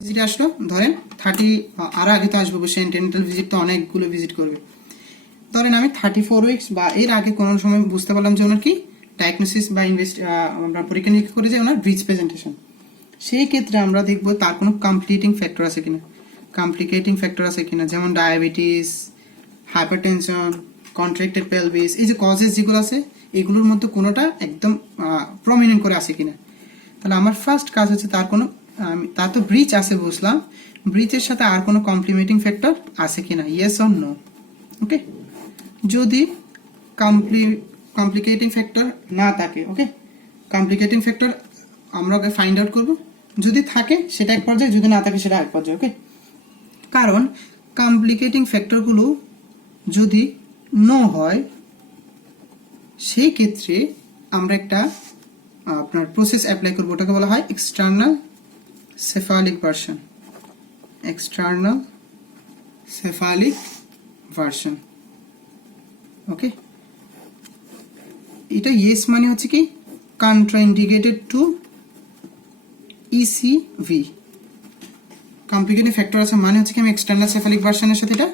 Visit আসলো, ধরেন 30 আর আগে তো আসবে অবশ্যই, ইন্টারনেটাল ভিজিট তো অনেকগুলো ভিজিট করবে। ধরেন আমি 34 উইকস বা এর আগে কোনো সময় বুঝতে পারলাম যে ওনার কি ডায়াগনোসিস বা আমরা পরীক্ষা নিরীক্ষা করে যে ওনার ব্রিজ প্রেজেন্টেশন। সেই ক্ষেত্রে আমরা দেখবো তার কোনো কমপ্লিটিং ফ্যাক্টর আছে কিনা, কমপ্লিকেটিং ফ্যাক্টর আছে কিনা, যেমন ডায়াবেটিস, হাইপারটেনশন, কন্ট্রাক্টেড পেলভিস, এই যে কজেস যেগুলো আছে এগুলোর মধ্যে কোনোটা একদম প্রমিনেন্ট করে আছে কিনা। তাহলে আমার ফার্স্ট কাজ হচ্ছে তার তো ব্রিচ আছে বুঝলাম, ব্রিচের সাথে আর কোনো কমপ্লিমেন্টিং ফ্যাক্টর আছে কিনা, ইয়েস অর নো। ওকে, যদি কমপ্লিকেটিং ফ্যাক্টর না থাকে, ওকে, কমপ্লিকেটিং ফ্যাক্টর আমরা ওকে ফাইন্ড আউট করব, যদি থাকে সেটা এক পর্যায়ে, যদি না থাকে সেটা এক পর্যায়ে। ওকে, কারণ কমপ্লিকেটিং ফ্যাক্টরগুলো যদি নো হয় সেই ক্ষেত্রে আমরা একটা আপনার প্রসেস অ্যাপ্লাই করবো, ওটাকে বলা হয় external cephalic version. External cephalic version. Okay, এটা ইয়েস মানে হচ্ছে কি contraindicated to ECV. Complicating factor আছে মানে হচ্ছে কি আমি এক্সটার্নাল সেফালিক ভার্সনের সাথে এটা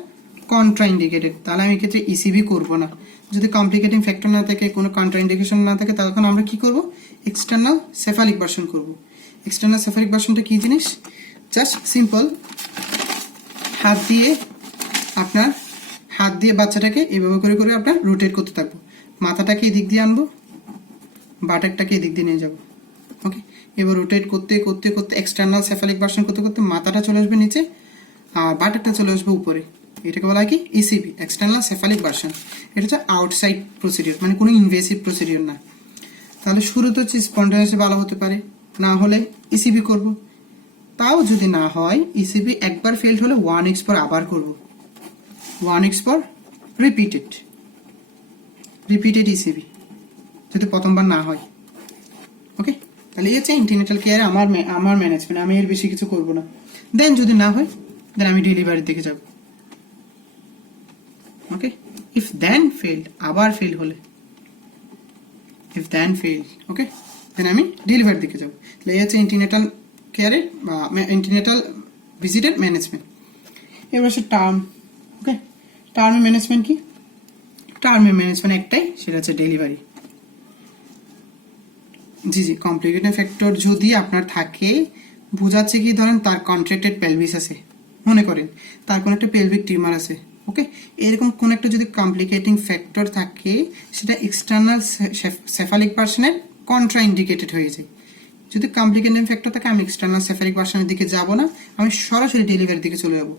কন্ট্রাইন্ডিকেটেড, তাহলে আমি ক্ষেত্রে ইসিভি করব না। যদি কমপ্লিকেটিং ফ্যাক্টর না থাকে, কোনো কন্ট্রাইন্ডিকেশন না থাকে, তখন আমরা কি করব, এক্সটার্নাল সেফালিক ভার্সন করব। এক্সটার্নাল সেফালিক ভার্সনটা কি জিনিস, জাস্ট সিম্পল হাত দিয়ে বাচ্চাটাকে এভাবে করে করে আপনার রোটেট করতে থাকবো, মাথাটাকে এদিক দিয়ে আনবো, বাটারটাকে এদিক দিয়ে নিয়ে যাবো। ওকে, এবার রোটেট করতে করতে করতে এক্সটার্নাল সেফালিক ভার্সন করতে করতে মাথাটা চলে আসবে নিচে আর বাটারটা চলে আসবে উপরে। এটাকে বলা হয় কি ইসিবি, এক্সটার্নাল সেফালিক ভার্সন। এটা হচ্ছে আউটসাইড প্রসিডিওর, মানে কোনো ইনভেসিভ প্রসিডিওর না। তাহলে শুরুতে হচ্ছে স্পন্টেনিয়াসলি ভালো হতে পারে, না হলে ইসিবি করব। তাও যদি না হয়, ইসিবি একবার ফেল হলে 1 weeks পর আবার করব, 1 weeks পর রিপিটেড ইসিবি যদি প্রথমবার না হয়। ওকে, তাহলে এই হচ্ছে ইন্টিনেটাল কেয়ারে আমার ম্যানেজমেন্ট, আমি এর বেশি কিছু করব না। দেন যদি না হয়, দেন আমি ডেলিভারির দিকে যাব। ওকে, ইফ দেন ফেল্ড, আবার ফেল হলে, ইফ দেন ফেল, ওকে, দেন আমি ডেলিভারির দিকে যাব। তাহলে এই হচ্ছে ইন্টিনেটাল কেয়ারের বা ইন্টিনেটাল ভিজিটের ম্যানেজমেন্ট। এবার হচ্ছে টার্ম। ওকে, টার্মের ম্যানেজমেন্ট কি, টার্মের ম্যানেজমেন্ট একটাই, সেটা হচ্ছে ডেলিভারি। জি, কমপ্লিকেটিং ফ্যাক্টর যদি আপনার থাকে, বোঝাচ্ছে কি, ধরেন তার কন্ট্রাক্টেড পেলভিস আছে, মনে করেন তার কোনো একটা পেলভিক টিউমার আছে। ওকে, এরকম কোন একটা যদি কমপ্লিকেটিং ফ্যাক্টর থাকে, সেটা এক্সটার্নাল সেফালিক ভার্সনের কন্ট্রা ইন্ডিকেটেড হয়ে যায়। যদি কমপ্লিকেটিং ফ্যাক্টর থাকে, আমি এক্সটার্নাল সেফালিক ভার্সনের দিকে যাব না, আমি সরাসরি ডেলিভারির দিকে চলে যাব,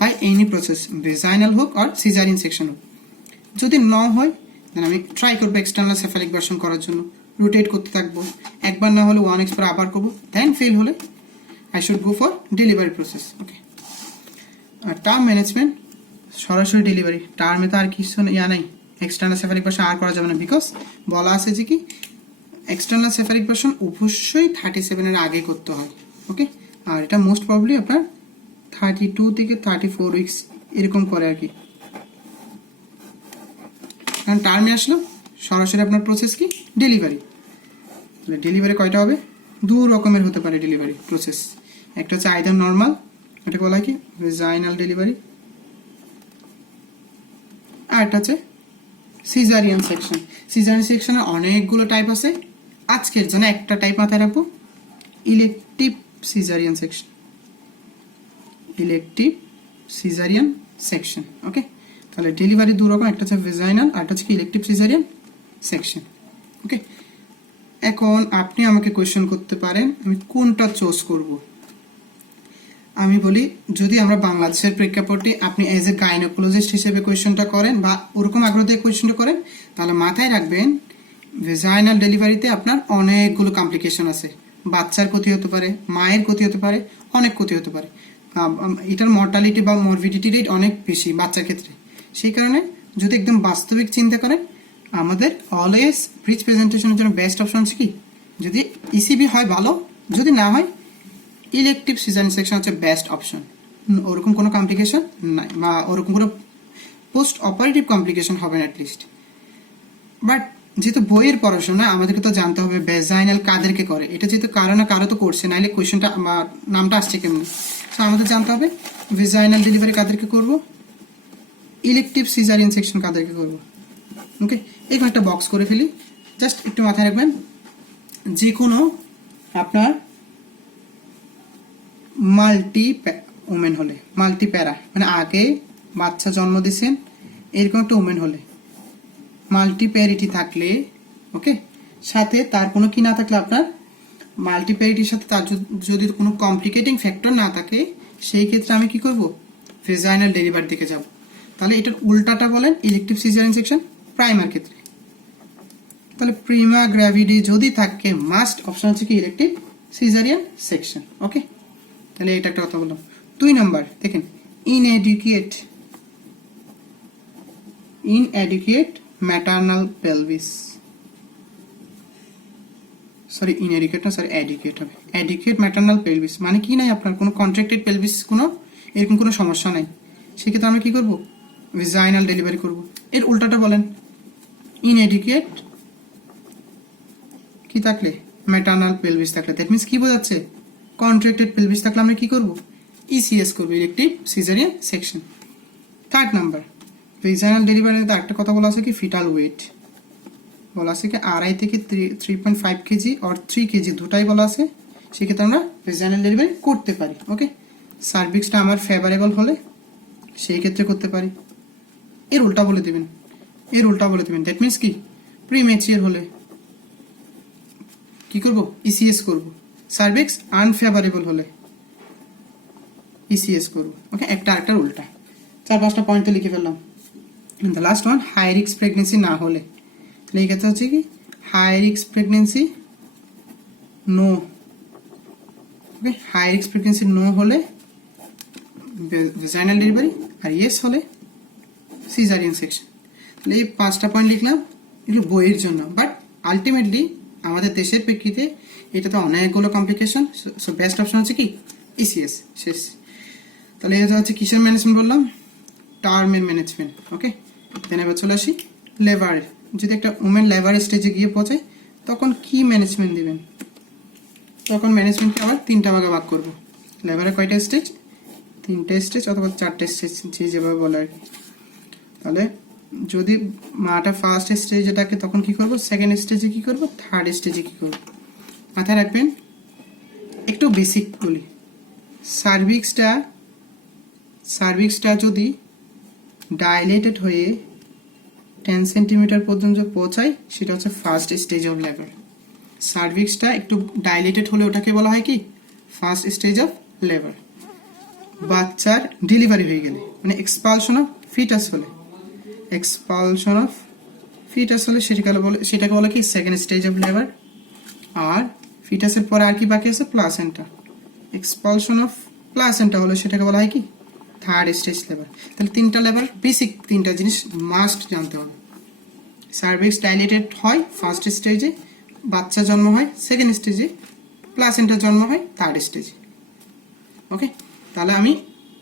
বাই এনি প্রসেস, ভেজাইনাল হোক আর সিজারিয়ান সেকশন হোক। যদি ন হয়, দেন আমি ট্রাই করবো এক্সটার্নাল সেফালিক ভার্সন করার জন্য, রোটেট করতে থাকবো, একবার না হলে 1 weeks পর আবার করবো, দেন ফেল হলে I should go for delivery process. Okay, আর টার্ম ম্যানেজমেন্ট সরাসরি ডেলিভারি, টার্মে তো আর কিছু নাই, এক্সটার্নাল সেফালিক ভার্সন আর করা যাবে না, বিকজ বলা আছে যে কি এক্সটার্নাল সেফালিক ভার্সন অবশ্যই 37 এর আগে করতে হয়। ওকে, আর এটা মোস্ট প্রবাবলি আপনার 32 থেকে 34 উইকস এরকম করে আর কি। কারণ টার্মে আসলো সরাসরি আপনার প্রসেস কি ডেলিভারি। ডেলিভারি কয়টা হবে, 2 রকমের হতে পারে ডেলিভারি প্রসেস। একটা হচ্ছে আইদার নর্মাল, এটাকে বলা হয় কি ভেজাইনাল ডেলিভারি, আর একটা হচ্ছে সিজারিয়ান সেকশন। সিজারিয়ান সেকশনে অনেকগুলো টাইপ আছে, আজকের জন্য একটা টাইপ মাথায় রাখবো, elective caesarean section. Elective caesarean section. Okay, তাহলে ডেলিভারি 2 রকম, একটা হচ্ছে ভেজাইনাল আর একটা হচ্ছে ইলেকটিভ সিজারিয়ান সেকশন। ওকে, এখন আপনি আমাকে কোয়েশ্চেন করতে পারেন আমি কোনটা চুজ করব। আমি বলি, যদি আমরা বাংলাদেশের প্রেক্ষাপটে আপনি এজ এ গাইনোকোলজিস্ট হিসেবে কোয়েশ্চেনটা করেন বা ওরকম আগ্রহ দিয়ে কোয়েশ্চেনটা করেন, তাহলে মাথায় রাখবেন ভেজাইনাল ডেলিভারিতে আপনার অনেকগুলো কমপ্লিকেশন আছে, বাচ্চার ক্ষতি হতে পারে, মায়ের ক্ষতি হতে পারে, অনেক ক্ষতি হতে পারে। এটার মর্টালিটি বা মরবিডিটি রেট অনেক বেশি বাচ্চার ক্ষেত্রে। সেই কারণে যদি একদম বাস্তবিক চিন্তা করেন, আমাদের অলওয়েজ ব্রিজ প্রেজেন্টেশনের জন্য বেস্ট অপশন হচ্ছে কি, যদি ইসিবি হয় ভালো, যদি না হয় ইলেকটিভ সিজারিয়ান সেকশন হচ্ছে বেস্ট অপশন। ওরকম কোনো কমপ্লিকেশন নাই বা ওরকম কোনো পোস্ট অপারেটিভ কমপ্লিকেশন হবে না অ্যাটলিস্ট। বাট যেহেতু বইয়ের পড়াশোনা আমাদেরকে তো জানতে হবে ভেজাইনাল কাদেরকে করে, এটা যেহেতু কারো না কারো তো করছে, নাহলে কোয়েশ্চেনটা নামটা আসছে কেমনি। তো আমাদের জানতে হবে ভেজাইনাল ডেলিভারি কাদেরকে করব, ইলেকটিভ সিজারিয়ান সেকশন কাদেরকে করব। ওকে, এখানে একটা বক্স করে ফেলি। জাস্ট একটু মাথায় রাখবেন, যে কোনো আপনার মাল্টি ওমেন হলে, মাল্টি প্যারা মানে আগে বাচ্চা জন্ম দিয়েছেন এরকম একটা ওমেন হলে, মাল্টি প্যারিটি থাকলে, ওকে, সাথে তার কোনো কি না থাকলে, আপনার মাল্টি প্যারিটির সাথে তার যদি কোনো কমপ্লিকেটিং ফ্যাক্টর না থাকে, সেই ক্ষেত্রে আমি কি করব, ভেজাইনাল ডেলিভারি দিকে যাব। তাহলে এটার উল্টাটা বলেন ইলেকটিভ সিজারিয়ান সেকশন প্রাইমার ক্ষেত্রে। তাহলে প্রিমা গ্র্যাভিডি যদি থাকে মাস্ট অপশন হচ্ছে কি ইলেকটিভ সিজারিয়ান সেকশন। ওকে, তাহলে এটা একটা কথা বললাম। 2 নাম্বার দেখেন, ইনএডুকেট ম্যাটারনাল পেলভিস, সরি ইনএডুকেট না, সরি এডুকেট হবে, এডুকেট ম্যাটারনাল পেলভিস মানে কি নাই, আপনার কোনো কন্ট্রাক্টেড পেলভিস কোনো এরকম কোনো সমস্যা নাই, সেক্ষেত্রে আমরা কি করব, ভেজাইনাল ডেলিভারি করব। এর উল্টাটা বলেন, ইনএডুকেট কি থাকলে, ম্যাটারনাল পেলভিস থাকলে, দ্যাট মিন্স কি বোঝাচ্ছে, কন্ট্রাক্টেড পেলভিস থাকলে আমরা কি করব, ইসিএস করব, elective caesarean section. 3 number vaginal ডেলিভারিতে একটা কথা বলা আছে কি, ফিটাল ওয়েট বলা আছে কি 2.5 থেকে 3.5 কেজি আর 3 কেজি দুটাই বলা আছে, সেক্ষেত্রে আমরা ভেজাইনাল ডেলিভারি করতে পারি। ওকে, সার্ভিক্সটা আমার ফেভারেবল হলে সেই ক্ষেত্রে করতে পারি। এর উল্টা বলে দেবেন, দ্যাট মিন্স কি, প্রিমেচিওর হলে কি করব, ইসিএস করব। সার্ভিক্স আনফেভারেবল হলে ইসিএস করব। ওকে, একটা উল্টা, 4-5টা পয়েন্ট লিখে ফেললাম। The last one, high risk pregnancy না হলে, তাহলে এই ক্ষেত্রে হচ্ছে কি, high risk pregnancy no, okay, high risk pregnancy no হলে ভেজাইনাল ডেলিভারি, আর ইয়েস হলে সিজারিয়ান সেকশন। তাহলে এই 5টা পয়েন্ট লিখলাম, এগুলো বইয়ের জন্য, বাট আলটিমেটলি আমাদের দেশের প্রেক্ষিতে এটাতে অনেকগুলো কমপ্লিকেশন, সো বেস্ট অপশন হচ্ছে কি ইসিএস। শেষ। তাহলে এটা হচ্ছে কিসের ম্যানেজমেন্ট বললাম, টার্মের ম্যানেজমেন্ট। ওকে, দেন এবার চলে আসি লেবারের। যদি একটা উমেন লেবার স্টেজে গিয়ে পৌঁছায় তখন কি ম্যানেজমেন্ট দিবেন, তখন ম্যানেজমেন্টকে আবার 3টা ভাগে ভাগ করব। লেবারের কয়টা স্টেজ, 3টে স্টেজ অথবা 4টে স্টেজ, যে যেভাবে বলে আর কি। তাহলে যদি মাটা ফার্স্ট স্টেজে থাকে তখন কি করব, সেকেন্ড স্টেজে কি করব, থার্ড স্টেজে কি করব। মাথায় রাখবেন, একটু বেসিক বলি, সার্ভিক্সটা যদি ডাইলেটেড হয়ে 10 সেন্টিমিটার পর্যন্ত পৌঁছায় সেটা হচ্ছে ফার্স্ট স্টেজ অফ লেবার। সার্ভিক্সটা একটু ডাইলেটেড হলে ওটাকে বলা হয় কি, ফার্স্ট স্টেজ অফ লেবার। বাচ্চার ডেলিভারি হয়ে গেলে মানে এক্সপালশন অফ ফিটাস হলে সেটাকে বলে কি সেকেন্ড স্টেজ অফ লেবার। আর ফিটাসের পরে আর কি বাকি আছে, প্লাসেন্টা। এক্সপালশন অফ প্লাসেন্টা হলে সেটাকে বলা হয় কি থার্ড স্টেজ লেবার। তাহলে 3টা লেবার, বেসিক 3টা জিনিস মাস্ট জানতে হবে। সার্ভিক্স ডাইলেটেড হয় ফার্স্ট স্টেজে, বাচ্চা জন্ম হয় সেকেন্ড স্টেজে, প্লাসেন্টা জন্ম হয় থার্ড স্টেজে। ওকে, তাহলে আমি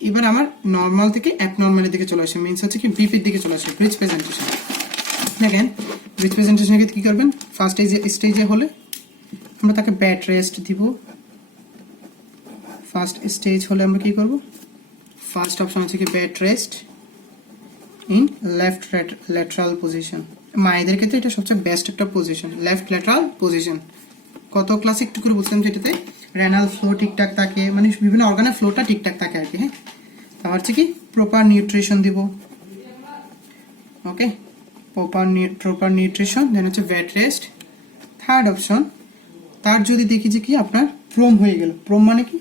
এবার আমার নর্মাল থেকে অ্যাবনর্মালের দিকে চলে আসি, মিনস হচ্ছে কি বিপির দিকে চলে আসি, ব্রিজ প্রেজেন্টেশন। দেখেন ব্রিজ প্রেজেন্টেশনের ক্ষেত্রে কী করবেন, ফার্স্ট স্টেজে হলে আমরা তাকে বেড রেস্ট দিব। ফার্স্ট স্টেজ হলে আমরা কি করব, ফার্স্ট অপশন হচ্ছে কি bed rest in left lateral position. মায়েদের ক্ষেত্রে এটা সবচেয়ে বেস্ট একটা পজিশন, লেফট ল্যাটারাল পজিশন। কত ক্লাসে একটু করে বুঝলাম যেটাতে রেনাল ফ্লো ঠিকঠাক থাকে, মানে বিভিন্ন অর্গানের ফ্লোটা ঠিকঠাক থাকে আর কি। হ্যাঁ, তারপর হচ্ছে কি প্রপার নিউট্রিশন দিব। ওকে, প্রপার নিউট্রিশন, দেন হচ্ছে বেড রেস্ট। থার্ড অপশন, তার যদি দেখি যে কি আপনার প্রোম হয়ে গেল, প্রোম মানে কি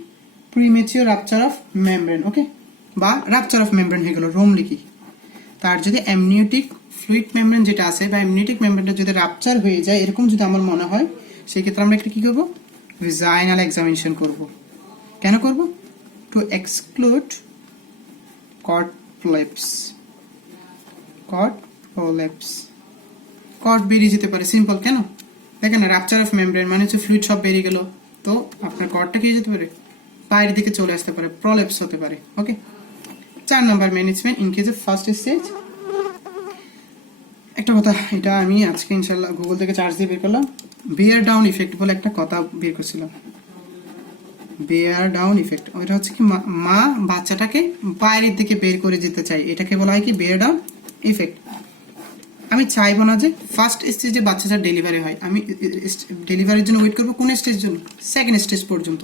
প্রিমেচিওর রাপচার অফ মেমব্রেন, ওকে, বা রাপচার অফ মেমব্রেন হয়ে গেল, রোম লিখি। তার যদি অ্যামনিওটিক ফ্লুইড মেমব্রেন যেটা আছে বা অ্যামনিওটিক মেমব্রেনটা যদি রাপচার হয়ে যায় এরকম যদি আমার মনে হয়, সেক্ষেত্রে আমরা একটা কী করবো, ভেজাইনাল এক্সামিনেশন করব। কেন করব, টু এক্সক্লুড কট প্রলেপস। কট বেরিয়ে যেতে পারে, সিম্পল। কেন দেখেন, রাপচার অফ মেমব্রেন মানে হচ্ছে ফ্লুইড সব বেরিয়ে গেল, তো আপনার কটটা কি যেতে পারে, বাইরের দিকে চলে আসতে পারে, প্রলেপস হতে পারে। ওকে, 4 নম্বর management in case of first stage একটা কথা, এটা আমি আজকে ইনশাল্লাহ গুগল থেকে চার্জ দিয়ে বের করলাম। বেয়ার ডাউন ইফেক্ট বলে একটা কথা বের করছিলাম। বেয়ার ডাউন ইফেক্ট, ওইটা হচ্ছে কি মা বাচ্চাটাকে বাইরের দিকে বের করে যেতে চাই, এটাকে বলা হয় কি বেয়ার ডাউন ইফেক্ট। আমি চাইবো না যে ফার্স্ট স্টেজে বাচ্চাটা ডেলিভারি হয়, আমি ডেলিভারির জন্য ওয়েট করবো কোন স্টেজ জন্য, সেকেন্ড স্টেজ পর্যন্ত।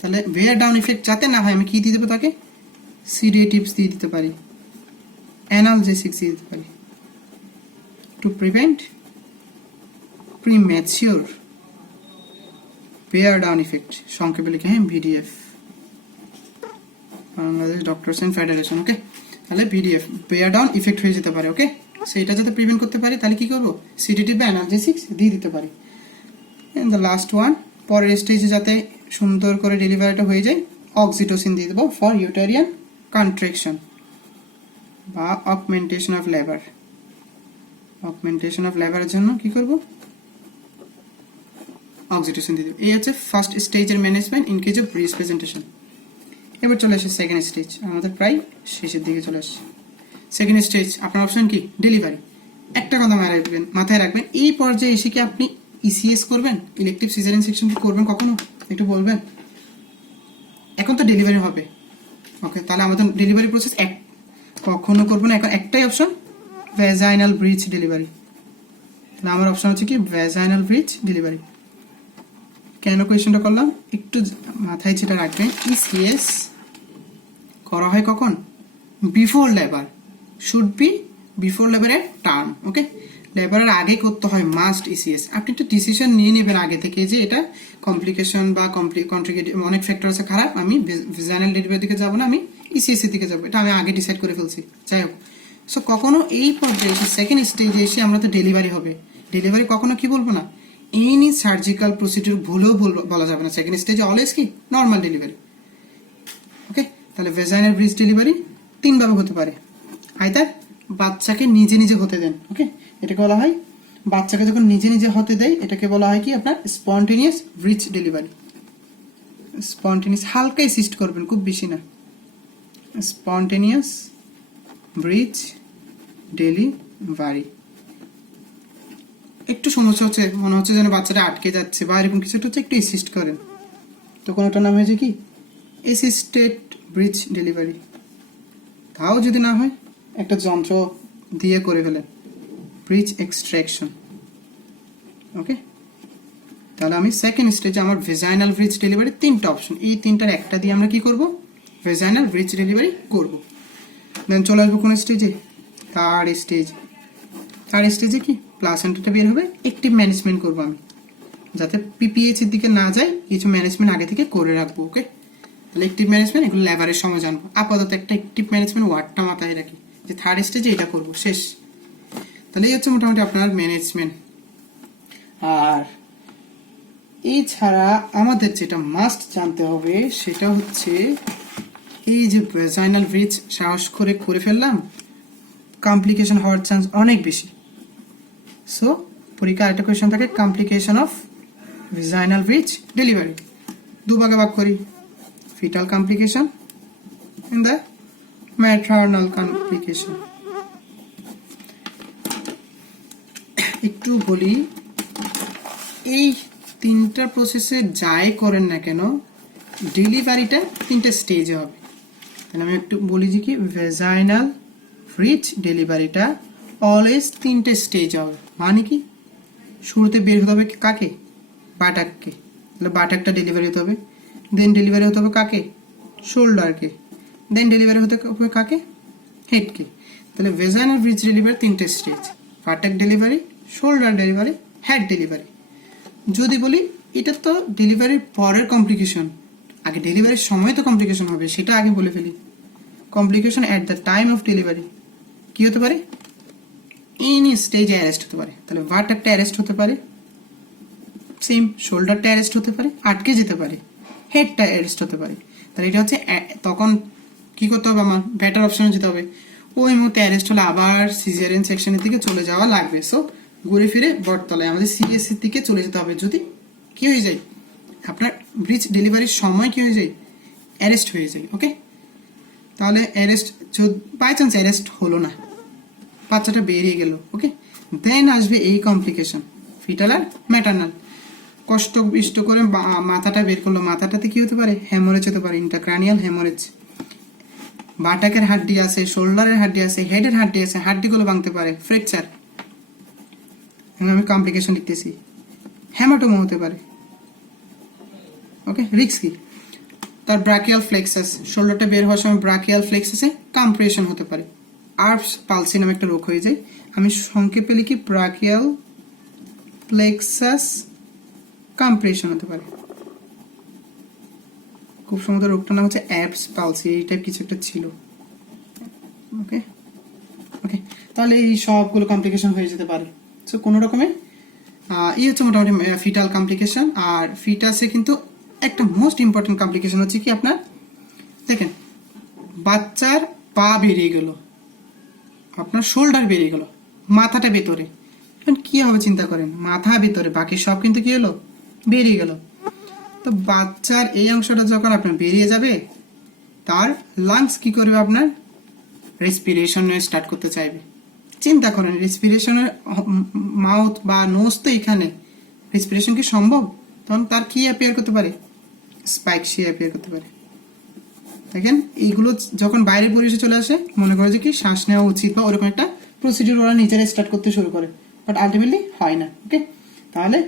তাহলে বেয়ার ডাউন ইফেক্ট যাতে না হয় আমি কি দিয়ে দেবো তাকে, সিডেটিভস দিয়ে দিতে পারি, অ্যানালজেসিক্স দিয়ে দিতে পারি, to prevent premature bear down effect, সংক্ষেপে লিখে হ্যাঁ VDF, Bangladesh doctors and federation. Okay, তাহলে ভিডিএফ বেয়ার ডাউন ইফেক্ট হয়ে যেতে পারে। ওকে, সেটা যাতে প্রিভেন্ট করতে পারি তাহলে কি করবো, সিডেটিভ বা অ্যানালজেসিক্স দিয়ে দিতে পারি। এন্ড দ্য লাস্ট ওয়ান, পরের স্টেজে যাতে সুন্দর করে ডেলিভারিটা হয়ে যায়, অক্সিটোসিন দিয়ে দেবো ফর ইউটেরিয়ান কন্ট্রাকশন বা augmentation of labour. Augmentation of লেবারের জন্য কি করব, অক্সিটোসিন দিয়ে দেবো। এই হচ্ছে ফার্স্ট স্টেজের management in case of bridge presentation. এবার চলে আসে সেকেন্ড স্টেজ, আমাদের প্রায় শেষের দিকে চলে আসছে। সেকেন্ড স্টেজ আপনার অপশন কি, ডেলিভারি। একটা কথা মাথায় রাখবেন, এই পর্যায়ে এসে কি আপনি ইসিএস করবেন, ইলেকটিভ সিজারিয়ান সেকশন কি করবেন কখনো, একটু বলবেন। এখন তো ডেলিভারি হবে, ওকে, তাহলে আমাদের ডেলিভারি প্রসেস কখনো করবো না। এখন একটাই অপশন, ভ্যাজাইনাল ব্রিজ ডেলিভারি। তাহলে আমার অপশন হচ্ছে কি ভ্যাজাইনাল ব্রিজ ডেলিভারি। কেন কোয়েশ্চেনটা করলাম একটু মাথায় যেটা রাখবেন, ইসিএস করা হয় কখন, before labour, should be before লেবারের টার্ম। ওকে, লেবারের আগে করতে হয় মাস্ট ইসিএস। আপনি একটা ডিসিশন নিয়ে নেবেন আগে থেকে যে এটা কমপ্লিকেশন বা কন্ট্রিগেটিভ অনেক ফ্যাক্টর আছে খারাপ, আমি ভেজাইনাল ডেলিভারির দিকে যাবো না, আমি ইসিএস এর দিকে যাবো, এটা আমি আগে ডিসাইড করে ফেলছি। যাই হোক, সো কখনো এই পর্যায়ে এসে সেকেন্ড স্টেজে এসে আমরা তো ডেলিভারি হবে, ডেলিভারি কখনো কি বলবো না, এনি সার্জিক্যাল প্রসিডিউর ভুলেও বলা যাবে না। সেকেন্ড স্টেজে অলওয়েজ কি নর্মাল ডেলিভারি। ওকে, তাহলে ভেজাইনাল ব্রিজ ডেলিভারি তিনভাবে হতে পারে। আইদার বাচ্চাকে নিজে নিজে হতে দেন, ওকে, এটাকে বলা হয় বাচ্চাকে যখন নিজে নিজে হতে দেয় এটাকে বলা হয় কি আপনার স্পন্টেনিয়াস ব্রিজ ডেলিভারি। স্পন্টেনিয়াস হালকা অ্যাসিস্ট করবেন, খুব বেশি না, স্পন্টেনিয়াস ব্রিজ ডেলিভারি। একটু সমস্যা হচ্ছে, মনে হচ্ছে যেন বাচ্চাটা আটকে যাচ্ছে বা এরকম কিছু একটা হচ্ছে, একটু অ্যাসিস্ট করেন, তখন ওটার নাম হয়েছে কি অ্যাসিস্টেড ব্রিজ ডেলিভারি। তাও যদি না হয় একটা যন্ত্র দিয়ে করে ফেলেন, ব্রিজ এক্সট্রাকশন। ওকে, তাহলে আমি সেকেন্ড স্টেজে আমার ভেজাইনাল ব্রিজ ডেলিভারি তিনটা অপশন, এই তিনটার একটা দিয়ে আমরা কি করব, ভেজাইনাল ব্রিজ ডেলিভারি করব। দেন চলে আসবো কোন স্টেজে, থার্ড স্টেজ। থার্ড স্টেজে কি প্লাসেন্টাটা বের হবে, অ্যাক্টিভ ম্যানেজমেন্ট করবো আমি, যাতে পিপিএইচ এর দিকে না যায় কিছু ম্যানেজমেন্ট আগে থেকে করে রাখবো। ওকে, তাহলে অ্যাক্টিভ ম্যানেজমেন্ট এগুলো লেবারের সময় জানবো, আপাতত একটা অ্যাক্টিভ ম্যানেজমেন্ট ওয়ার্ডটা মাথায় রাখি যে থার্ড স্টেজে এটা করবো, শেষ। তাহলে এই হচ্ছে মোটামুটি আপনার ম্যানেজমেন্ট। আর এই ছাড়া আমাদের যেটা মাস্ট জানতে হবে সেটা হচ্ছে এই যে ভেজাইনাল ব্রিজ সাহস করে ফেললাম, কমপ্লিকেশন হওয়ার চান্স অনেক বেশি। সো পরীক্ষা আরেকটা কোয়েশ্চেন থাকে, complication of vaginal breech delivery দুভাগে ভাগ করি, fetal complication and the maternal complication. একটু বলি, এই তিনটা প্রসেসে যাই করেন না কেন ডেলিভারিটা তিনটা স্টেজে হবে। তাহলে আমি একটু বলি যে কি ভেজাইনাল ব্রিজ ডেলিভারিটা অলওয়েজ তিনটে স্টেজ হবে। মানে কি, শুরুতে বের হতে হবে কাকে, বাটাককে, তাহলে বাটাকটা ডেলিভারি হতে হবে, দেন ডেলিভারি হতে হবে কাকে, শোল্ডারকে, দেন ডেলিভারি হতে হবে কাকে, হেডকে। তাহলে ভেজাইনাল ব্রিজ ডেলিভারি তিনটে stage, buttock delivery, shoulder delivery, head delivery. যদি বলি এটা তো ডেলিভারির পরের কমপ্লিকেশন, আগে ডেলিভারির সময় তো কমপ্লিকেশন হবে, সেটা আগে বলে ফেলি। Complication at the time of delivery কি হতে পারে, এনি স্টেজে অ্যারেস্ট হতে পারে। তাহলে বাটাকটা অ্যারেস্ট হতে পারে, সেম শোল্ডারটা অ্যারেস্ট হতে পারে, আটকে যেতে পারে, হেডটা অ্যারেস্ট হতে পারে। তাহলে এটা হচ্ছে তখন কি করতে হবে, আমার বেটার অপশনে যেতে হবে। ওই মুহূর্তে অ্যারেস্ট হলে আবার সিজারিয়ান সেকশনের দিকে চলে যাওয়া লাগবে। সো ঘুরে ফিরে বটতলায় আমাদের সিএসসির দিকে চলে যেতে হবে। যদি কি হয়ে যায়, আপনার ব্রিজ ডেলিভারির সময় কি হয়ে যায়, অ্যারেস্ট হয়ে যায়। ওকে, তাহলে অ্যারেস্ট বাই চান্স অ্যারেস্ট হলো না, বাচ্চাটা বেরিয়ে গেল, ওকে, দেন আসবে এই কমপ্লিকেশন, ফিটাল আর ম্যাটার্নাল। কষ্ট বিষ্ট করে মাথাটা বের করলো, মাথাটাতে কি হতে পারে? হ্যামোরেজ হতে পারে, ইন্টারক্রানিয়াল হ্যামোরেজ। বাটাকের হাড্ডি আছে, শোল্ডারের হাড্ডি আছে, হেডের হাড্ডি আছে, হাড্ডিগুলো ভাঙতে পারে, ফ্র্যাকচার। আমি কমপ্লিকেশন লিখতেছি, হ্যামাটোমা হতে পারে। ওকে, রিস্ক কি? তার ব্রাকিয়াল ফ্লেক্সাস, শোল্ডারটা বের হওয়ার সময় ব্রাকিয়াল ফ্লেক্সাসে কম্প্রেশন হতে পারে, আর্পস পালসি নামে একটা রোগ হয়ে যায়। আমি সংক্ষেপে লিখি ব্রাকিয়াল ফ্লেক্সাস কম্প্রেশন হতে পারে। খুব সম্ভবত রোগটার নাম হচ্ছে অ্যাপস পালসি, এই টাইপ কিছু একটা ছিল। ওকে ওকে, তাহলে এই সবগুলো কমপ্লিকেশন হয়ে যেতে পারে। সো কোনো রকমে এই হচ্ছে মোটামুটি ফিটাল কমপ্লিকেশন। আর ফিটাসে কিন্তু একটা মোস্ট ইম্পর্টেন্ট কমপ্লিকেশন হচ্ছে কি আপনার, দেখেন বাচ্চার পা বেরিয়ে গেল, আপনার শোল্ডার বেরিয়ে গেল, মাথাটা ভেতরে, এখন কি হবে চিন্তা করেন, মাথা ভেতরে, বাকি সব কিন্তু কি হলো, বেরিয়ে গেল। তো বাচ্চার এই অংশটা যখন আপনার বেরিয়ে যাবে, তার লাংস কি করবে, আপনার রেসপিরেশন স্টার্ট করতে চাইবে। চিন্তা করেন, রেসপিরেশনের মাউথ বা নোজ তো এখানে, রেসপিরেশন কি সম্ভব? তখন তার কি অ্যাপিয়ার করতে পারে, স্পাইকসি অ্যাপিয়ার করতে পারে। দেখেন এইগুলো যখন বাইরের পরিবেশে চলে আসে, মনে করে যে কি শ্বাস নেওয়া উচিত বা ওরকম একটা প্রসিডিউর ওরা নিজেরা স্টার্ট করতে শুরু করে, বাট আলটিমেটলি হয় না। ওকে, তাহলে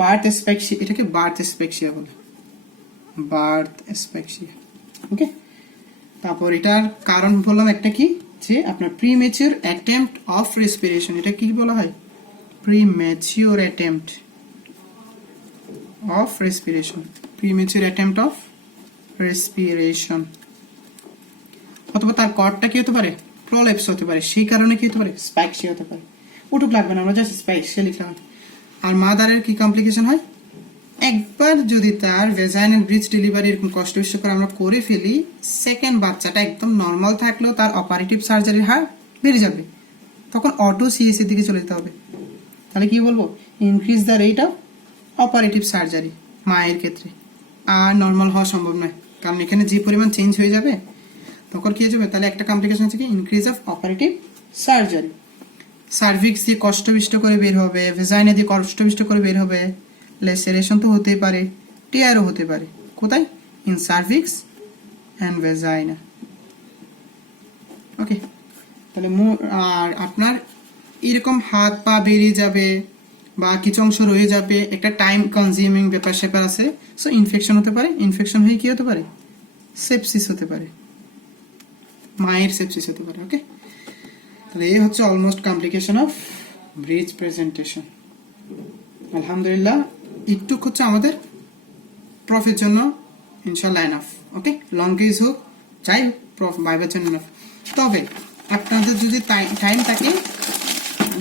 বার্থ এসপেক্সিয়া, এটাকে বার্থ এসপেক্সিয়া বলে, বার্থ এসপেক্সিয়া। ওকে, তারপর এটার কারণ বললাম একটা কি, যে আপনার প্রিম্যাচিওর অ্যাটেম্পট অফ রেসপিরেশন, এটা কি বলা হয়, premature attempt of respiration, premature attempt of respiration. অথবা তার কর্ডটা কি হতে পারে, প্রলেপস হতে পারে, সেই কারণে কি হতে পারে, স্পাইকসিয়া হতে পারে। ওটুক লাগবে না, আমরা জাস্ট স্পাইকসিয়া লিখলাম। আর মাদারের কি কমপ্লিকেশন হয়, একবার যদি তার ভেজাইনাল ব্রিজ ডেলিভারি এরকম কষ্ট বিষ্ট করে আমরা করে ফেলি, সেকেন্ড বাচ্চাটা একদম নর্মাল থাকলেও তার অপারেটিভ সার্জারির হার বেড়ে যাবে, তখন অটো সিএস এর দিকে চলে যেতে হবে। তাহলে কি বলবো, increase the rate of operative surgery মায়ের ক্ষেত্রে। আর নর্মাল হওয়া সম্ভব নয়, কারণ এখানে যে পরিমাণ চেঞ্জ হয়ে যাবে, তখন কি হয়ে যাবে, তাহলে একটা কমপ্লিকেশন হচ্ছে কি, increase of operative surgery. Cervix দিয়ে কষ্টবিষ্ট করে বের হবে, ভেজাইনা দিয়ে কষ্টবিষ্ট করে বের হবে, লেসেরেশন তো হতেই পারে, টিয়ারও হতে পারে। কোথায়, ইন সার্ভিক্স অ্যান্ড ভেজাইনা। ওকে, তাহলে আর আপনার এরকম হাত পা বেরিয়ে যাবে বা কিছু অংশ রয়ে যাবে, একটা টাইম কনজিউমিং ব্যাপার স্যাপার আছে। সো ইনফেকশন হতে পারে, ইনফেকশন হয়ে কি হতে পারে, সেপসিস হতে পারে, মায়ের সেপসিস হতে পারে। ওকে, তাহলে এই হচ্ছে almost complication of bridge presentation. আলহামদুলিল্লাহ, একটু হচ্ছে আমাদের প্রফের জন্য ইনশাল্লাহ এনাফ। ওকে, লং কেস হোক যাই হোক, প্রফ ভাইবার জন্য এনাফ। তবে আপনাদের যদি টাইম থাকে,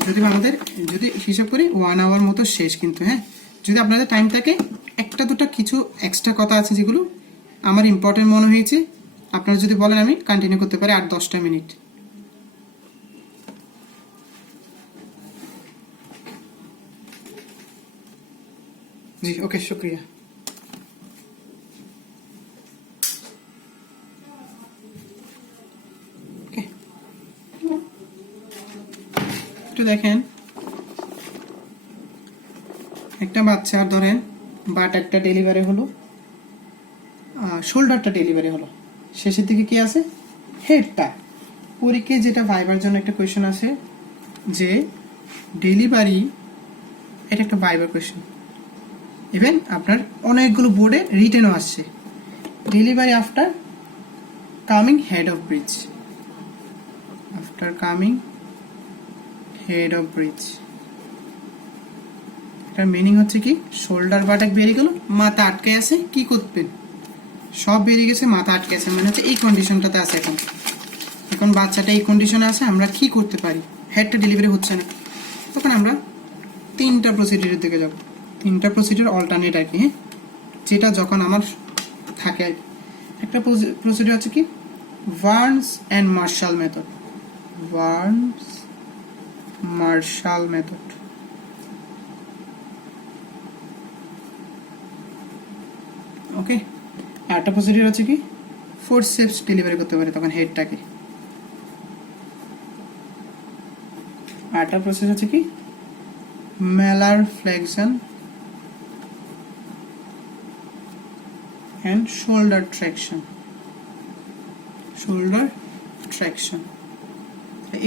যদি আমাদের যদি হিসাব করি 1 আওয়ার মতো শেষ কিন্তু, হ্যাঁ, যদি আপনাদের টাইম থাকে, একটা দুটো কিছু এক্সট্রা কথা আছে যেগুলো আমার ইম্পর্টেন্ট মনে হয়েছে, আপনারা যদি বলেন আমি কন্টিনিউ করতে পারি 8-10টা মিনিট। জি ওকে, শুক্রিয়া। একটু দেখেন, একটা বাচ্চার ধরেন বাট একটা ডেলিভারি হলো, শোল্ডারটা ডেলিভারি হলো, শেষের দিকে কি আছে, হেডটা। পরীক্ষায় যেটা ভাইবার জন্য একটা কোয়েশ্চেন আছে যে ডেলিভারি, এটা একটা ভাইবার কোয়েশ্চেন, ইভেন আপনার অনেকগুলো বোর্ডে রিটেনও আসছে, delivery after coming head of bridge, after coming head of bridge. এটার মিনিং হচ্ছে কি, শোল্ডার বাটাক বেরিয়ে গেল, মাথা আটকে আছে, কি করবেন, সব বেরিয়ে গেছে, মাথা আটকে আছে, মানে হচ্ছে এই কন্ডিশনটাতে আছে। এখন বাচ্চাটা এই কন্ডিশনে আছে, আমরা কি করতে পারি, হেডটা ডেলিভারি হচ্ছে না, তখন আমরা 3টা প্রসিডিউরের দিকে যাব। 3টা প্রসিডিউর অল্টারনেট আর কি, হ্যাঁ, যেটা যখন আমার থাকে আর কি। একটা প্রসিডিউর হচ্ছে কি, Burns and Marshall method, Burns Marshall method. Okay, আরেকটা প্রসিডিউর হচ্ছে কি, ফোরসেপস ডেলিভারি করতে পারে তখন হেডটাকে। আরেকটা প্রসেস হচ্ছে কি, malar flexion and shoulder traction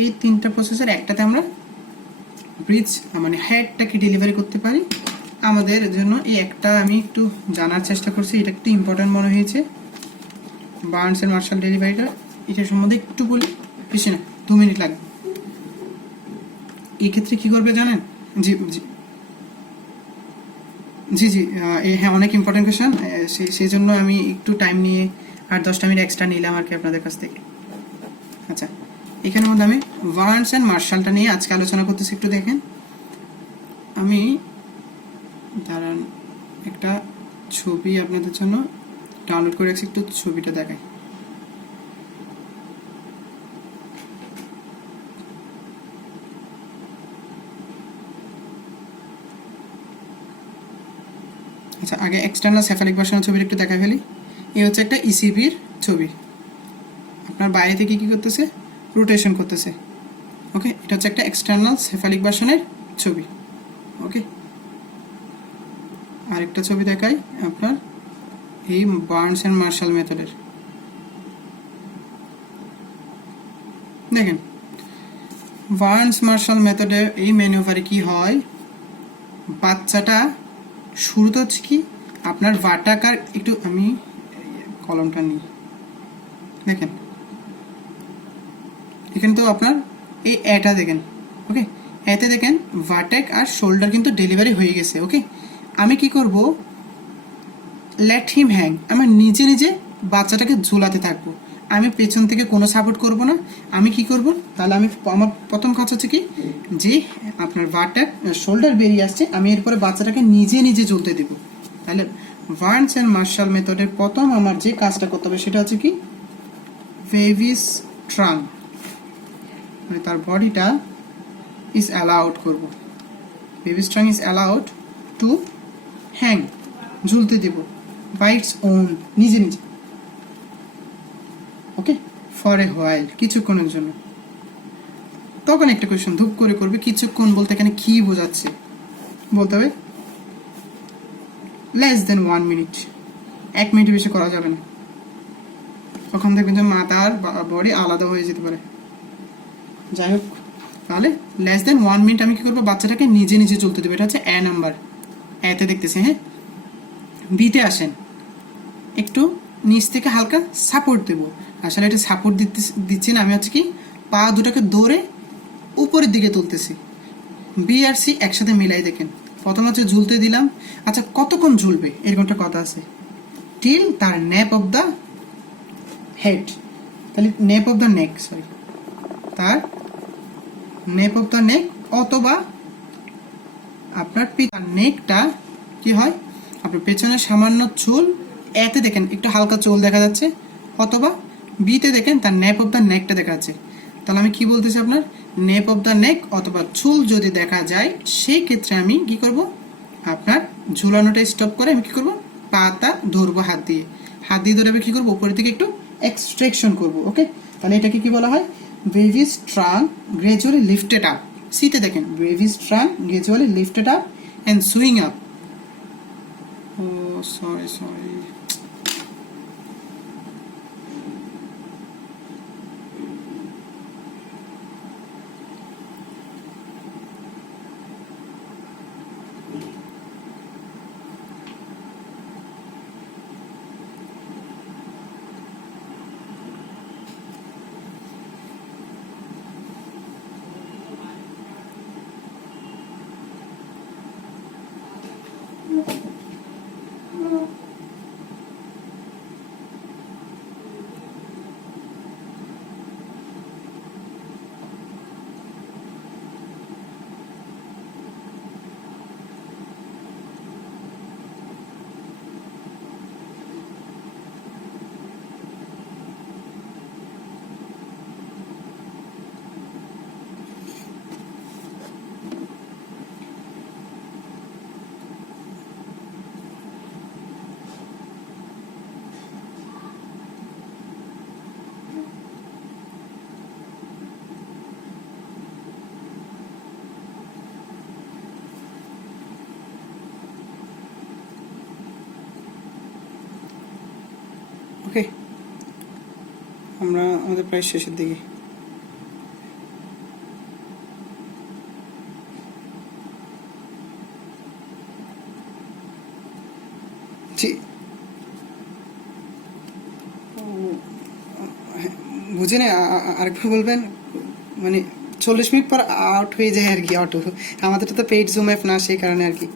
এই তিনটা প্রসেসের একটাতে আমরা ব্রিজ মানে হেডটাকে ডেলিভারি করতে পারি। আমাদের জন্য এই একটা আমি একটু জানার চেষ্টা করছি, এটা একটু ইম্পর্টেন্ট মনে হয়েছে। বার্নস এন্ড মার্শাল ডেলিভারিটা এটা সম্বন্ধে একটু বলি, বেশি না 2 মিনিট লাগবে। এই ক্ষেত্রে কি করবে জানেন? জি জি জি জি হ্যাঁ, অনেক ইম্পর্টেন্ট কোয়েশ্চেন, সেই জন্য আমি একটু টাইম নিয়ে 8-10টা মিনিট এক্সট্রা নিলাম আর কি আপনাদের কাছ থেকে। আচ্ছা, এখানের মধ্যে আমি বার্নস এন্ড মার্শালটা নিয়ে আজকে আলোচনা করতেছি। একটু দেখেন, আমি দাঁড়ান একটা ছবি আপনাদের জন্য ডাউনলোড করে রাখছি, একটু ছবিটা দেখাই। আচ্ছা, আগে এক্সটার্নাল সেফালিক ভার্সনের ছবিটা একটু দেখা ফেলি। এই হচ্ছে একটা ইসিবির ছবি, আপনার বাইরে থেকে কি করতেছে, রোটেশন করতেছে। ওকে, এটা হচ্ছে একটা এক্সটার্নাল সেফালিক ভার্সনের ছবি। ওকে, আরেকটা ছবি দেখাই আপনার এই বার্নস এন্ড মার্শাল মেথডের। দেখেন, বার্নস মার্শাল মেথডে এই ম্যানুভারে কি হয়, বাচ্চাটা শুরুতে হচ্ছে কি আপনার ভার্টাকার, একটু আমি কলমটা নিই, দেখেন এখানে তো আপনার এই এটা দেখেন। ওকে, এতে দেখেন ভার্টেক আর শোল্ডার কিন্তু ডেলিভারি হয়ে গেছে। ওকে, আমি কি করব, লেট হিম হ্যাং, আমি নিজে নিজে বাচ্চাটাকে ঝুলাতে থাকবো, আমি পেছন থেকে কোনো সাপোর্ট করব না। আমি কি করব, তাহলে আমি আমার প্রথম কাজ হচ্ছে কি, যে আপনার ভার্টেক শোল্ডার বেরিয়ে আসছে, আমি এরপরে বাচ্চাটাকে নিজে নিজে ঝুলতে দেবো। তাহলে বার্নস এন্ড মার্শাল মেথডের প্রথম আমার যে কাজটা করতে হবে সেটা হচ্ছে কি, বেবিস ট্রাঙ্ক, মানে তার বডিটা ইজ অ্যালাউড করব, baby's trunk is allowed to hang, ঝুলতে দেব বাই ইটস ওন, নিজে নিজে। ওকে, ফর এ হোয়াইল, কিছুক্ষণের জন্য। তখন একটা কোয়েশ্চন ধূপ করে করবে, কিছুক্ষণ বলতে এখানে কি বোঝাচ্ছে, বলতে হবে লেস দেন 1 মিনিট, 1 মিনিট বেশি করা যাবে না। তখন দেখবেন যে মাথার বডি আলাদা হয়ে যেতে পারে। যাই হোক, তাহলে লেস দেন 1 মিনিট আমি কি করবো, বাচ্চাটাকে নিজে নিজে চলতে দেবো। এটা হচ্ছে এ নাম্বার, এতে দেখতেছি। হ্যাঁ, বিতে আসেন, একটু নিচ থেকে হালকা সাপোর্ট দেবো। আসলে এটা সাপোর্ট দিচ্ছি না, আমি হচ্ছে কি পা দুটাকে দৌড়ে উপরের দিকে তুলতেছি। বি আর সি একসাথে মিলাই দেখেন, প্রথম হচ্ছে ঝুলতে দিলাম। আচ্ছা, কতক্ষণ ঝুলবে এরকম একটা কথা আছে, টিল তার নেপ অফ দ্য হেড, তাহলে নেপ অফ দ্য নেক, সরি তার নেপ অফ দ্য নেক, অথবা আপনার নেকটা কি হয়, আপনার পেছনে সামান্য চুল, এতে দেখেন একটু হালকা চুল দেখা যাচ্ছে, অথবা বিতে দেখেন তার নেপ অফ দ্য নেকটা দেখা যাচ্ছে। তাহলে আমি কি বলতেছি, আপনার নেপ অফ দ্য নেক অথবা চুল যদি দেখা যায়, সেই ক্ষেত্রে আমি কি করব, আপনার ঝুলানোটা স্টপ করে আমি কি করব, পাতা ধরবো হাত দিয়ে ধরে আমি কি করবো, উপরের দিকে একটু এক্সট্রাকশন করব। ওকে, তাহলে এটাকে কি বলা হয়, baby's trunk gradually lifted up. সিতে দেখেন baby's trunk gradually lifted up and swing up. ও সরি আমরা আমাদের প্রায় শেষের দিকে। জি, বুঝে না, আরেকবার বলবেন? মানে 40 মিনিট পর আউট হয়ে যায় আর কি অটো। আমাদের তো পেইড জুম অ্যাপ না, সেই কারণে আর কি।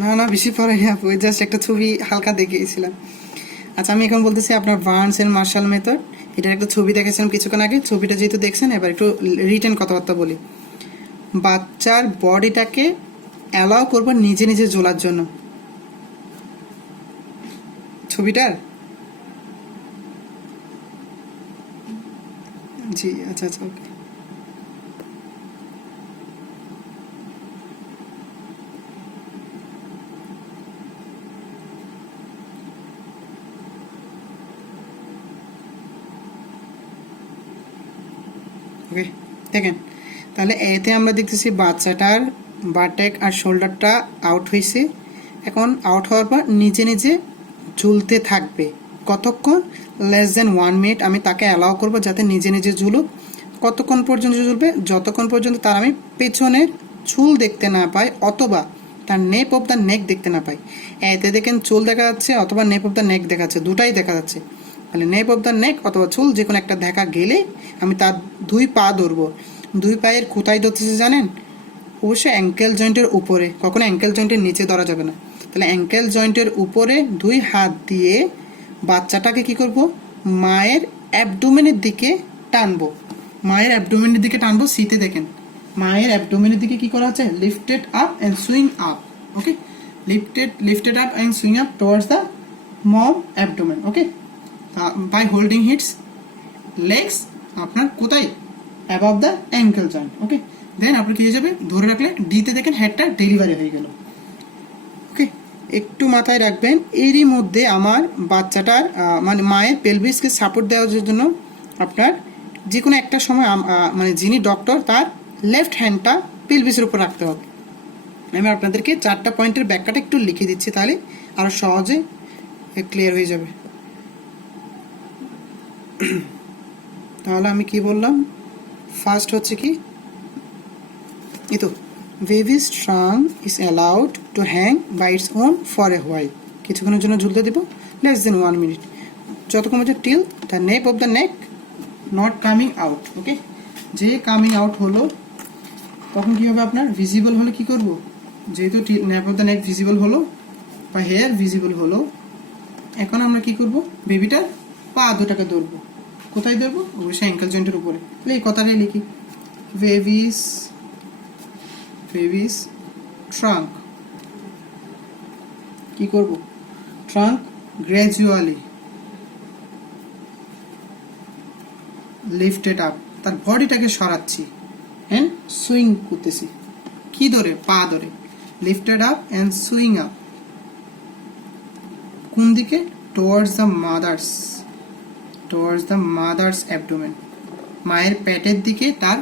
না না, বেশি পরে আপু, জাস্ট একটা ছবি হালকা দেখিয়েছিলাম। আচ্ছা, আমি এখন বলতেছি আপনার বার্নস এন্ড মার্শাল মেথড। এটার একটা ছবি দেখেছিলাম কিছুক্ষণ আগে, ছবিটা যেহেতু দেখছেন এবার একটু রিটেন কথাবার্তা বলি। বাচ্চার বডিটাকে অ্যালাউ করবো নিজে নিজে জ্বলার জন্য। ছবিটার জি, আচ্ছা আচ্ছা, ওকে। ওকে, দেখেন তাহলে এতে আমরা দেখতেছি বাচ্চাটার বাটেক আর শোল্ডারটা আউট হয়েছে। এখন আউট হওয়ার পর নিজে নিজে ঝুলতে থাকবে। কতক্ষণ? লেস দেন 1 মিনিট আমি তাকে অ্যালাউ করবো যাতে নিজে নিজে ঝুলুক। কতক্ষণ পর্যন্ত ঝুলবে? যতক্ষণ পর্যন্ত তার আমি পেছনের চুল দেখতে না পাই অথবা তার নেপ অফ দ্য নেক দেখতে না পাই। এতে দেখেন চুল দেখা যাচ্ছে অথবা নেপ অফ দ্য নেক দেখা যাচ্ছে, দুটাই দেখা যাচ্ছে। তাহলে নেপ অফ দ্য নেক অথবা চুল যে কোনো একটা দেখা গেলে আমি তার 2 পা ধরবো। 2 পায়ের কোথায় ধরতেছে জানেন? অবশ্যই অ্যাঙ্কেল জয়েন্টের উপরে, কখনো অ্যাঙ্কেল জয়েন্টের নিচে ধরা যাবে না। তাহলে অ্যাঙ্কেল জয়েন্টের উপরে 2 হাত দিয়ে বাচ্চাটাকে কি করব? মায়ের অ্যাবডোমেনের দিকে টানবো। মায়ের অ্যাবডোমেনের দিকে টানবো। সিতে দেখেন মায়ের অ্যাবডোমেনের দিকে কি করা আছে? Lifted up and swing up. Okay, lifted up and swing up towards the mom abdomen. Okay, by holding its legs আপনার কোথায়? Above the ankle joint. Okay, then আপনার কি হয়ে যাবে? ধরে রাখলে ডিতে দেখেন হেডটা ডেলিভারি হয়ে গেল। ওকে, একটু মাথায় রাখবেন এরই মধ্যে আমার বাচ্চাটার মানে মায়ের পেলভিসকে সাপোর্ট দেওয়ার জন্য আপনার যে কোনো একটা সময় মানে যিনি ডক্টর তার লেফট হ্যান্ডটা পেলভিসের উপর রাখতে হবে। আমি আপনাদেরকে 4টা পয়েন্টের ব্যাখ্যাটা একটু লিখে দিচ্ছি, তাহলে আরও সহজে ক্লিয়ার হয়ে যাবে। তাহলে আমি কি বললাম? ফার্স্ট হচ্ছে কি, এই তো baby's trunk is allowed to hang by its own for a while. কিছুক্ষণের জন্য ঝুলতে দেবো, লেস দেন 1 মিনিট, যতক্ষণ পর্যন্ত till the nape of the neck not coming out. Okay, যে কামিং আউট হলো তখন কী হবে? আপনার ভিজিবল হলে কি করব? যেহেতু নেপ অফ দ্য নেক ভিজিবল হলো বা হেয়ার ভিজিবল হলো, এখন আমরা কি করব? বেবিটার পা দুটাকে ধরবো। কোথায় ধরবো? অবশ্যই অ্যাঙ্কেল জয়েন্টের উপরে। তাহলে এই কথাটাই লিখি, বেবিস ট্রাঙ্ক কি করব? ট্রাঙ্ক গ্র্যাজুয়ালি লিফটেড আপ, তার বডিটাকে সরাচ্ছি অ্যান্ড সুইং করতেছি। কি ধরে? পা ধরে। Lifted up and swing up কোন দিকে? টুয়ার্ডস দ্য মাদার্স অ্যাবডোমেন, মায়ের পেটের দিকে তার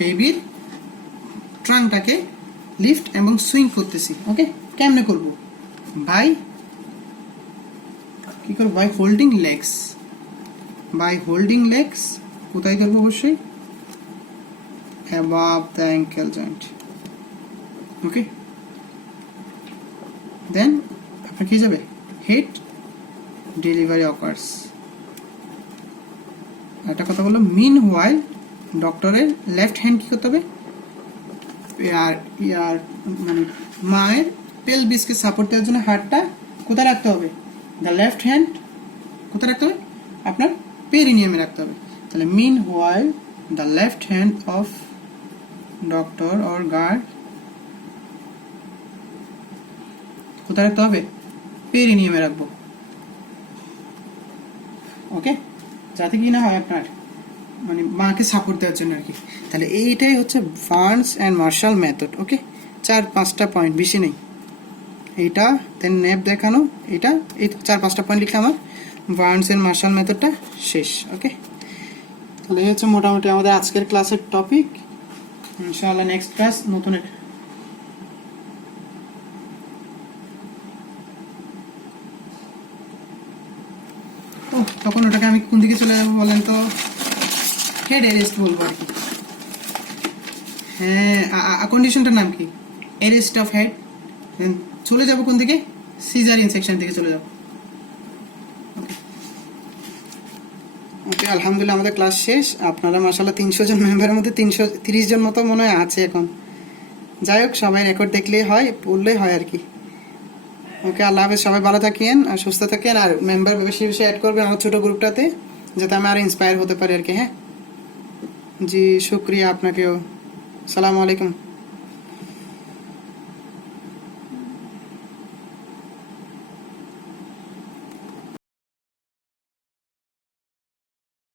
বেবির ট্রাঙ্কটাকে লিফট এবং সুইং করতেছি। ওকে, কেমনে করব? বাই কি করব? By holding legs. কোথায় করবো? অবশ্যই above the ankle joint. Okay, then আপনার কি যাবে? Head delivery occurs. একটা কথা বললাম, মিন হোয়াইল ডক্টরের লেফট হ্যান্ড কি করতে হবে? মানে মায়ের পেলভিসকে সাপোর্ট দেওয়ার জন্য হাতটা কোথায় রাখতে হবে? দ্য লেফট হ্যান্ড কোথায় রাখতে হবে? আপনার পেরিনিয়ামে রাখতে হবে। তাহলে meanwhile the left hand of doctor or guard কোথায় রাখতে হবে? পেরিনিয়ামে রাখবো। ওকে, যাতে কি না হয় আপনার মানে মাকে সাপোর্ট দেওয়ার জন্য আর কি। তাহলে এইটাই হচ্ছে Burns and Marshall method. Okay, 4-5টা পয়েন্ট, বেশি নেই। এইটা দেন নেপ দেখানো, এটা এই 4-5টা পয়েন্ট লিখে আমার বার্নস অ্যান্ড মার্শাল মেথডটা শেষ। ওকে, তাহলে এই হচ্ছে মোটামুটি আমাদের আজকের ক্লাসের টপিক। ইনশাআল্লাহ নেক্সট ক্লাস নতুন তখন ওটাকে আমি কোন দিকে চলে যাবো বলেন তো? হেড অ্যারেস্ট বলবো আর কি। হ্যাঁ, কন্ডিশনটার নাম কি? Arrest of head. চলে যাব কোন দিকে? সিজারিয়ান সেকশন থেকে চলে যাব। ওকে, আলহামদুলিল্লাহ আমাদের ক্লাস শেষ। আপনারা মাশাআল্লাহ 300 জন মেম্বারের মধ্যে 330 জন মতো মনে হয় আছে এখন। যাই হোক, সবাই রেকর্ড দেখলেই হয়, পড়লেই হয় আর কি। ওকে, আল্লাহ হাফেজ, সবাই ভালো থাকেন আর সুস্থ থাকেন, আর মেম্বার বেশি বেশি অ্যাড করবেন আমার ছোটো গ্রুপটাতে, যাতে আমি আরও ইন্সপায়ার হতে পারি আর কি। হ্যাঁ জি, শুক্রিয়া আপনাকেও। সালামু আলাইকুম।